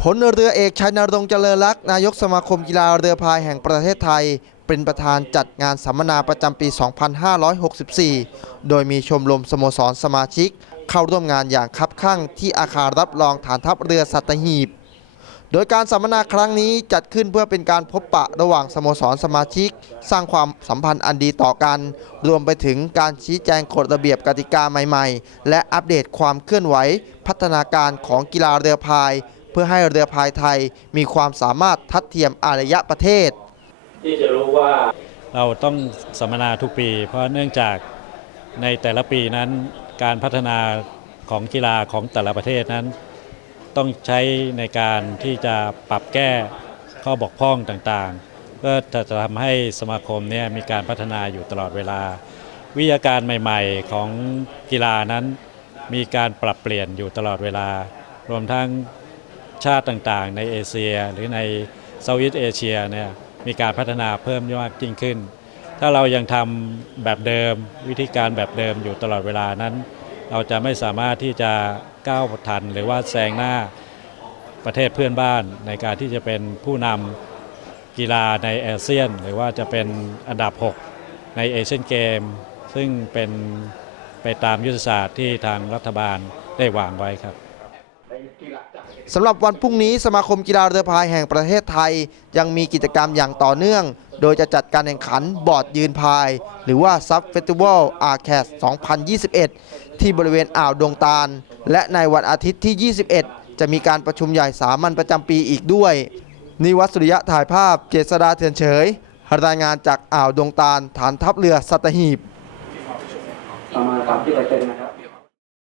ผลเรือเอกชัยนรงค์เจริญรักษ์นายกสมาคมกีฬาเรือพายแห่งประเทศไทย เป็นประธานจัดงานสัมมนาประจำปี 2564 โดยมีชมรมสโมสรสมาชิก เข้าร่วมงานอย่างคับคั่งที่อาคารรับรองฐานทัพเรือสัตหีบ โดยการสัมมนาครั้งนี้จัดขึ้นเพื่อเป็นการพบปะระหว่างสโมสรสมาชิก สร้างความสัมพันธ์อันดีต่อกัน รวมไปถึงการชี้แจงกฎระเบียบกติกาใหม่ ๆ และอัปเดตความเคลื่อนไหว พัฒนาการของกีฬาเรือพาย พื่อให้เรือพายไทยมีความสามารถทัดเทียมอารยประเทศ ที่จะรู้ว่าเราต้องสัมมนาทุกปี เพราะเนื่องจากในแต่ละปีนั้นการพัฒนาของกีฬาของแต่ละประเทศนั้น ต้องใช้ในการที่จะปรับแก้ข้อบกพร่องต่างๆ เพื่อจะทำให้สมาคมเนี่ยมีการพัฒนาอยู่ตลอดเวลา วิทยาการใหม่ๆของกีฬานั้น มีการปรับเปลี่ยนอยู่ตลอดเวลา รวมทั้ง ชาติต่างๆ ในเอเชีย หรือในเซาท์อีสเอเชียเนี่ยมีการพัฒนาเพิ่มมากยิ่งขึ้น ถ้าเรายังทำแบบเดิมวิธีการแบบเดิมอยู่ตลอดเวลานั้น เราจะไม่สามารถที่จะก้าวทัน หรือว่าแซงหน้าประเทศเพื่อนบ้านในการที่จะเป็นผู้นำกีฬาในอเซียน หรือว่าจะเป็นอันดับ 6 ในเอเชียนเกม ซึ่งเป็นไปตามยุทธศาสตร์ที่ทางรัฐบาลได้วางไว้ครับ สำหรับวันพรุ่งนี้สมาคมกีฬาเรือพายแห่งประเทศไทย ยังมีกิจกรรมอย่างต่อเนื่อง โดยจะจัดการแข่งขันบอร์ดยืนพาย หรือว่าซับเฟสติวัลอาร์แคส2021 ที่บริเวณอ่าวดงตาล และในวันอาทิตย์ที่ 21 จะมีการประชุมใหญ่สามัญประจำปีอีกด้วย นิวัตสุริยะถ่ายภาพเจษดาเถือนเฉย รายงานจากอ่าวดงตาล ฐานทัพเรือสัตหีบประมาณสามที่เป็นนะครับ